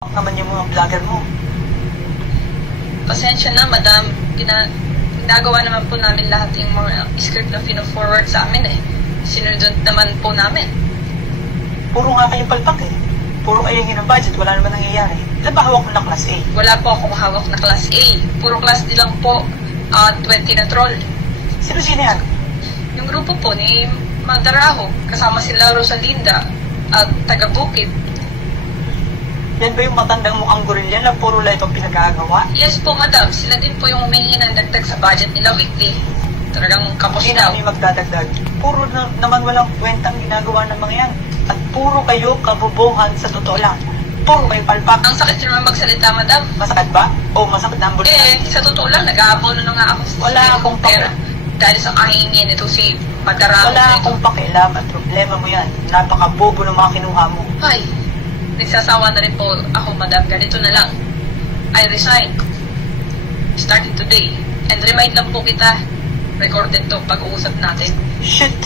Naman yung mga vlogger mo. Pasensya na, madam. Ginagawa naman po namin lahat yung mga script na pino-forward sa amin eh. Sinunod naman po namin. Puro nga kayong palpak eh. Puro kayo ng budget, wala naman nangyayari. Ilan ba hawak mo na class A? Wala po akong hawak na class A. Puro class D lang po. 20 na troll. Sino-sino yan? Yung grupo po ni Magdaraho, kasama sila Rosalinda at taga-Bukid. Yan ba yung matandang mukhang gorilla na puro light ang pinagagawa? Yes po, madam. Sila din po yung humingi ng dagdag sa budget nila weekly. Talagang kapos Hindi daw. namin magdadagdag. Puro naman walang kwentang ginagawa ng mga yan. At puro kayo kabubuhan sa totoo lang. Puro kayo palpak. Ang sakit naman magsalita, madam. Masakit ba? O masakit na ang bulsa? Sa totoo lang, nag-aabono na nga ako sa Wala sarili akong kong pera. Dahil sa kahingin nito si Magdaraho. Wala akong pakialam at problema mo yan. Napakabobo ng mga kinuha mo. Ay, nagsasawa na rin po ako, madam. Ganito na lang. I resign. Starting today. And remind lang po kita, recorded to pag-uusap natin. Shit!